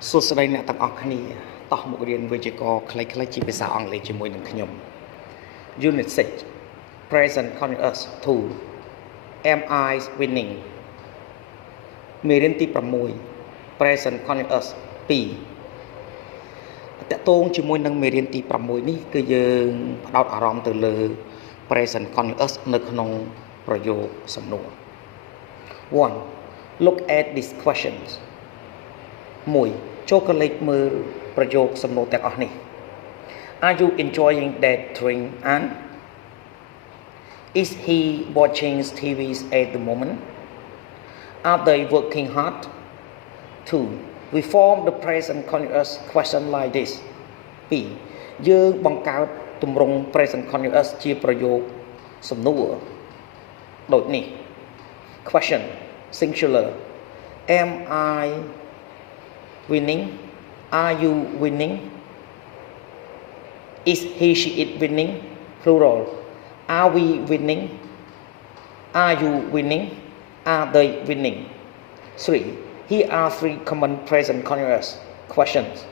Suốt này tặng học này tỏ một điển với chỉ có clay chỉ bị sao anh lấy chỉ môi đừng khinh nhầm. Unit 6 Present Continuous 2 Am I winning មេរៀនទី6 Present Continuous 2តកតងជាមួយនឹងមេរៀនទី6នេះគឺយើងផ្ដោតអារម្មណ៍ទៅលើ Present Continuous នៅក្នុងប្រយោគសំណួរ 1. Look at these questions 1. ចូលកលេចមើលប្រយោគសំណួរទាំងអស់នេះ Are you enjoying that drink and is he watching TVs at the moment? Are they working hard? 2. We form the present continuous question like this. 2. យើងបង្កើតទម្រង់ present continuous ជាប្រយោគសំណួរដូចនេះ Question singular Am I winning? Are you winning? Is he she it winning? Plural Are we winning? Are you winning? Are they winning? 3. Here are 3 common present continuous questions.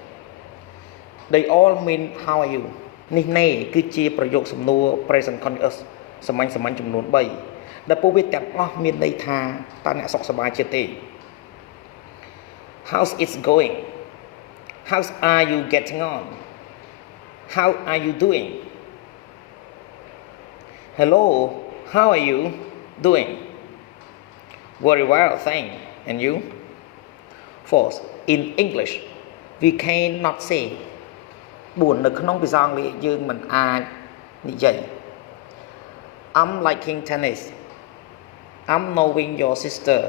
They all mean how are you? នេះណែគឺជាប្រយោគសំណួរ present continuous សាមញ្ញចំនួន3ដែលពួកវាទាំងអស់មានន័យថាតើអ្នកសុខសប្បាយជាទេ How's it going? How are you getting on? How are you doing? Hello, how are you doing? Very well, thanks. And you? 4. In English, we cannot say 4 នៅក្នុងភាសាអង់គ្លេសយើងមិនអាចនិយាយ I'm liking tennis. I'm knowing your sister.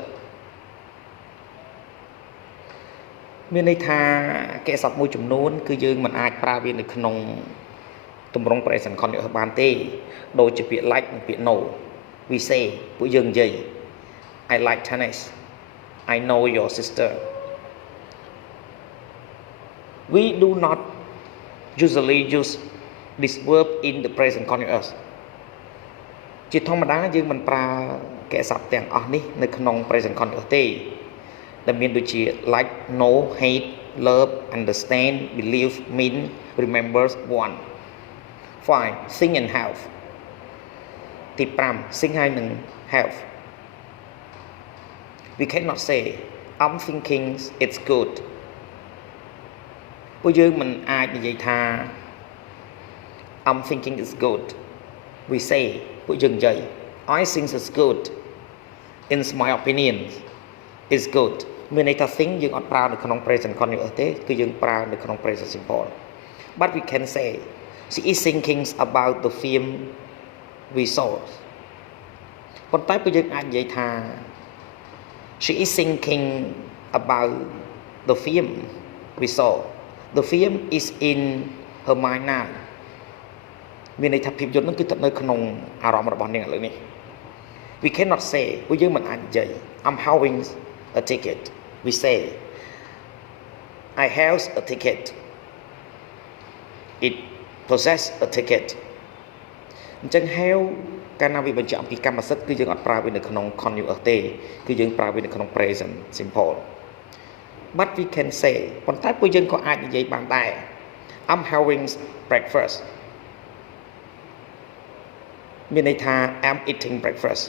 មានន័យថាកិច្ចសព្ទមួយចំនួនគឺយើងមិនអាចប្រើវានៅក្នុងទម្រង់ present continuous បានទេដូចជាពាក្យ like និងពាក្យ no we say ពួកយើងនិយាយ I like tennis I know your sister we do not usually use this verb in the present continuous ជាធម្មតាយើងមិនប្រើកិច្ចសព្ទទាំងអស់នេះនៅក្នុង present continuous ទេដែលមានដូចជា like know hate love understand believe mean remember want 5 sing and have ទី5 sing ហើយនឹង have we cannot say I'm thinking it's good ពួកយើងមិនអាចនិយាយថា I'm thinking it's good we say ពួកយើងនិយាយ I think it's good in my opinion it's good មានន័យថា think យើងអត់ប្រើនៅក្នុង present continuous ទេគឺយើងប្រើនៅក្នុង present simple but we can say she is thinking about the film we saw ប៉ុន្តែពួកយើងអាចនិយាយថា she is thinking about the film we saw the film is in her mind now មានន័យថាភាពយន្តនោះគឺស្ថិតនៅក្នុងអារម្មណ៍របស់នាងឥឡូវនេះ we cannot say ពួកយើងមិនអាចនិយាយ I'm having a ticket we say I have a ticket it possess a ticket អញ្ចឹង have កាលណាវាបញ្ជាក់អំពីកម្មសិទ្ធិគឺយើងអត់ប្រើវានៅក្នុង continuous ទេគឺយើងប្រើវានៅក្នុង present simple but we can say ប៉ុន្តែពួកយើងក៏អាចនិយាយបានដែរ I'm having breakfast មានន័យថា I'm eating breakfast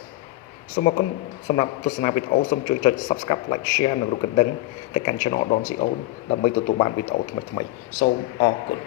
សូមអរគុណសម្រាប់ទស្សនាវីដេអូសូមជួយចុច Subscribe like share និងរូបកណ្ដឹងទៅកាន់ Channel Don CO ដើម្បីទទួលបានវីដេអូថ្មីៗសូមអរគុណ